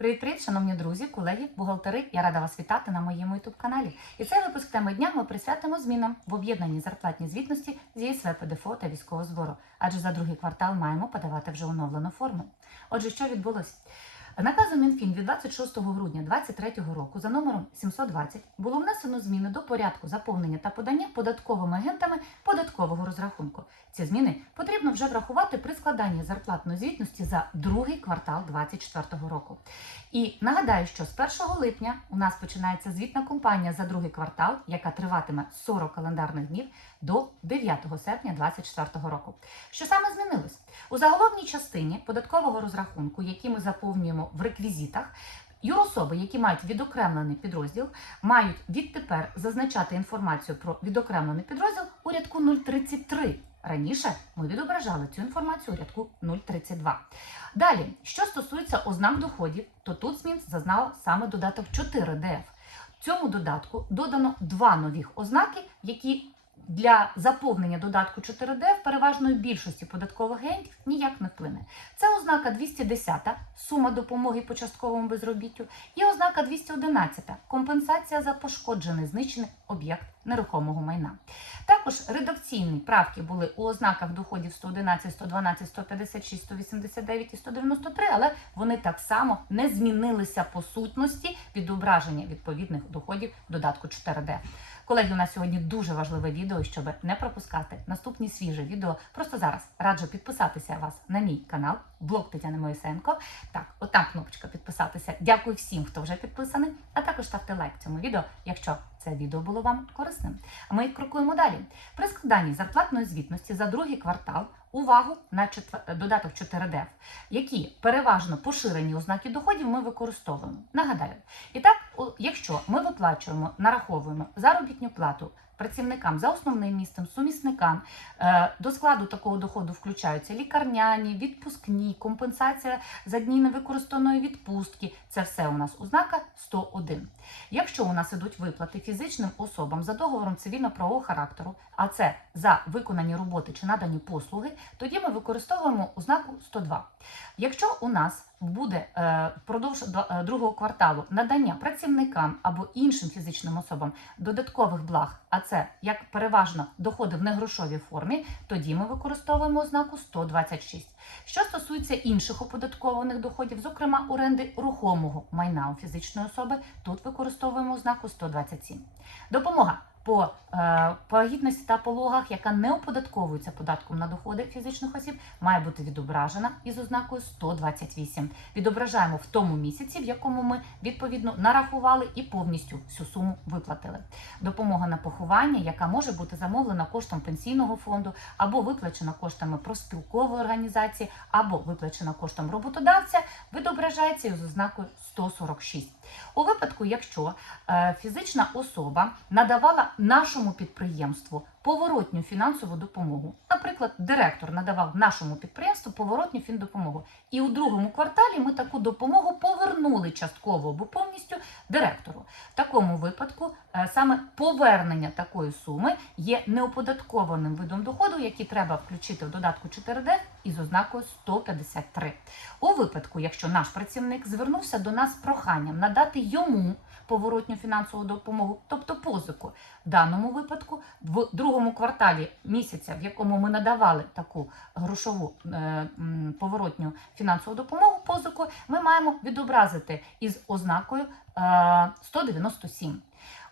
Привіт-привіт, шановні друзі, колеги, бухгалтери. Я рада вас вітати на моєму youtube каналі. І цей випуск теми дня ми присвятимо змінам в об'єднанні зарплатній звітності з ЄСВ, ПДФО та військового збору. Адже за другий квартал маємо подавати вже оновлену форму. Отже, що відбулося? Наказом Мінфін від 26 грудня 2023 року за номером 720 було внесено зміни до порядку заповнення та подання податковими агентами податкового розрахунку. Ці зміни потрібно вже врахувати при складанні зарплатної звітності за другий квартал 2024 року. І нагадаю, що з 1 липня у нас починається звітна кампанія за другий квартал, яка триватиме 40 календарних днів до 9 серпня 2024 року. Що саме змінилось? У заголовній частині податкового розрахунку, який ми заповнюємо в реквізитах, юрособи, які мають відокремлений підрозділ, мають відтепер зазначати інформацію про відокремлений підрозділ у рядку 033. Раніше ми відображали цю інформацію у рядку 032. Далі, що стосується ознак доходів, то тут змін зазнав саме додаток 4 ДФ. Цьому додатку додано два нових ознаки, які для заповнення додатку 4D в переважної більшості податкових агентів ніяк не вплине. Це ознака 210 сума допомоги по частковому безробіттю, і ознака 211 компенсація за пошкоджений знищений об'єкт нерухомого майна. Також редакційні правки були у ознаках доходів 111, 112, 156, 189 і 193, але вони так само не змінилися по сутності відображення відповідних доходів додатку 4D. Колеги, у нас сьогодні дуже важливе відео, щоб не пропускати наступні свіже відео. Просто зараз раджу підписатися вас на мій канал, блог Тетяни Моїсенко. Так, отам кнопочка підписатися. Дякую всім, хто вже підписаний. А також ставте лайк цьому відео, якщо це відео було вам корисним. А ми крокуємо далі. При складанні зарплатної звітності за другий квартал увагу на четвер... додаток 4D, які переважно поширені ознаки доходів, ми використовуємо. Нагадаю, і так, якщо ми виплачуємо, нараховуємо заробітну плату працівникам за основним місцем, сумісникам, е, до складу такого доходу включаються лікарняні, відпускні, компенсація за дні невикористаної відпустки. Це все у нас ознака 101. Якщо у нас ідуть виплати фізичним особам за договором цивільно-правового характеру, а це за виконані роботи чи надані послуги, тоді ми використовуємо ознаку 102. Якщо у нас буде е, впродовж е, другого кварталу надання працівникам або іншим фізичним особам додаткових благ, а це як переважно доходи в негрошовій формі, тоді ми використовуємо ознаку 126. Що стосується інших оподаткованих доходів, зокрема оренди рухомого майна у фізичної особи, тут використовуємо ознаку 127. Допомога по е, вагітності та пологах, яка не оподатковується податком на доходи фізичних осіб, має бути відображена із ознакою 128. Відображаємо в тому місяці, в якому ми відповідно нарахували і повністю всю суму виплатили. Допомога на поховання, яка може бути замовлена коштом пенсійного фонду, або виплачена коштами профспілкової організації, або виплачена коштом роботодавця, відображається із ознакою 146. У випадку, якщо е, фізична особа надавала нашому підприємству поворотню фінансову допомогу, наприклад, директор надавав нашому підприємству поворотню фіндопомогу, і у другому кварталі ми таку допомогу повернули частково або повністю директору. В такому випадку е, саме повернення такої суми є неоподаткованим видом доходу, який треба включити в додатку 4D із ознакою 153. У випадку, якщо наш працівник звернувся до нас з проханням надати йому поворотню фінансову допомогу, тобто позику, в даному випадку в другому кварталі місяця, в якому ми надавали таку грошову е, поворотню фінансову допомогу, позику, ми маємо відобразити із ознакою е, 197.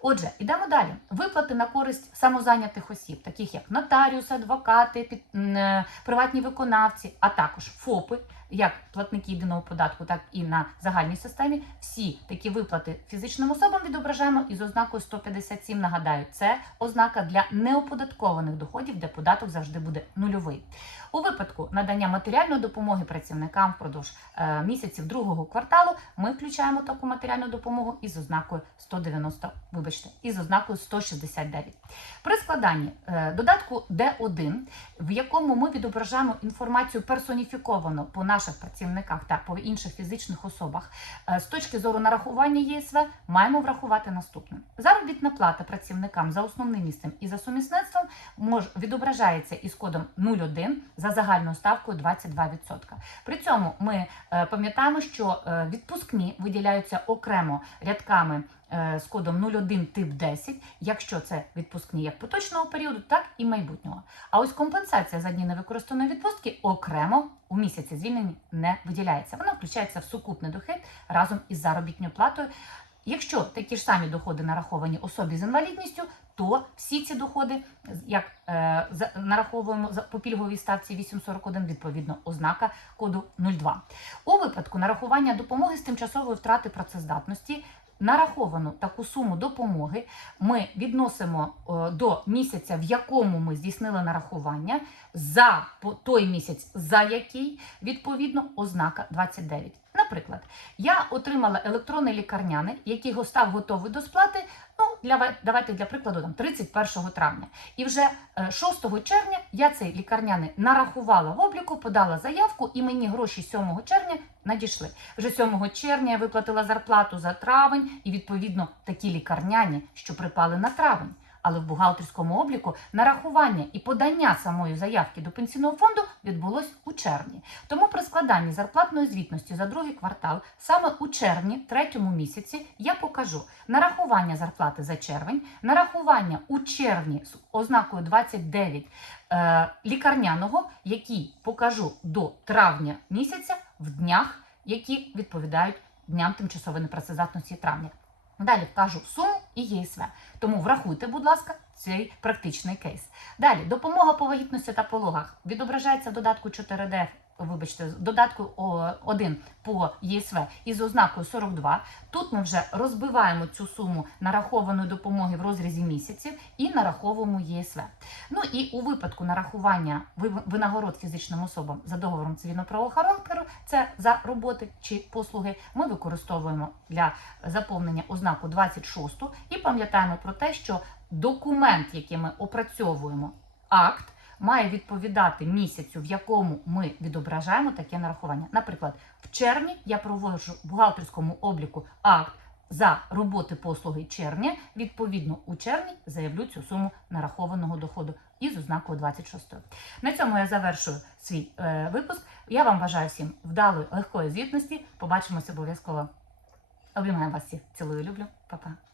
Отже, йдемо далі. Виплати на користь самозайнятих осіб, таких як нотаріуси, адвокати, е, приватні виконавці, а також ФОПи, як платники єдиного податку, так і на загальній системі. Всі такі виплати фізичним особам відображаємо із ознакою 157. Нагадаю, це ознака для неоподаткованих доходів, де податок завжди буде нульовий. У випадку надання матеріальної допомоги працівникам впродовж е, місяців другого кварталу ми включаємо таку матеріальну допомогу із ознакою 190, вибачте, із ознакою 169. При складанні е, додатку D1, в якому ми відображаємо інформацію персоніфіковано по нашому наших працівниках та по інших фізичних особах е, з точки зору нарахування ЄСВ маємо врахувати наступне: заробітна плата працівникам за основним місцем і за сумісництвом мож відображається із кодом 01 за загальною ставкою 22%. При цьому ми е, пам'ятаємо, що е, відпускні виділяються окремо рядками з кодом 01 тип 10, якщо це відпускні як поточного періоду, так і майбутнього. А ось компенсація за дні невикористаної відпустки окремо у місяці звільнень не виділяється. Вона включається в сукупний дохід разом із заробітною платою. Якщо такі ж самі доходи нараховані особі з інвалідністю, то всі ці доходи, як е, за- нараховуємо за по пільговій ставці 841, відповідно ознака коду 02. У випадку нарахування допомоги з тимчасової втрати працездатності. Нараховану таку суму допомоги ми відносимо е, до місяця, в якому ми здійснили нарахування, за той місяць, за який відповідно ознака 29. Наприклад, я отримала електронний лікарняний, який став готовий до сплати. Ну, для давайте для прикладу, там 31 травня. І вже е, 6 червня я цей лікарняний нарахувала в обліку, подала заявку, і мені гроші 7 червня надійшли. Вже 7 червня я виплатила зарплату за травень, і відповідно такі лікарняні, що припали на травень. Але в бухгалтерському обліку нарахування і подання самої заявки до пенсійного фонду відбулось у червні. Тому при складанні зарплатної звітності за другий квартал, саме у червні, третьому місяці, я покажу нарахування зарплати за червень, нарахування у червні з ознакою 29 е, лікарняного, які покажу до травня місяця в днях, які відповідають дням тимчасової непрацездатності травня. Далі вкажу суму і ЄСВ. Тому врахуйте, будь ласка, цей практичний кейс. Далі допомога по вагітності та пологах відображається в додатку 4D, вибачте, додатку 1 по ЄСВ із ознакою 42. Тут ми вже розбиваємо цю суму нарахованої допомоги в розрізі місяців і нараховуємо ЄСВ. Ну і у випадку нарахування винагород фізичним особам за договором цивільно-правового характеру, це за роботи чи послуги, ми використовуємо для заповнення ознаку 26 і пам'ятаємо про те, що документ, який ми опрацьовуємо, акт, має відповідати місяцю, в якому ми відображаємо таке нарахування. Наприклад, в червні я проводжу бухгалтерському обліку акт за роботи послуги червня. Відповідно, у червні заявлю цю суму нарахованого доходу із ознакою 26. На цьому я завершую свій е, випуск. Я вам бажаю всім вдалої, легкої звітності. Побачимося обов'язково. Обіймаю вас всіх. Цілую, люблю. Па-па.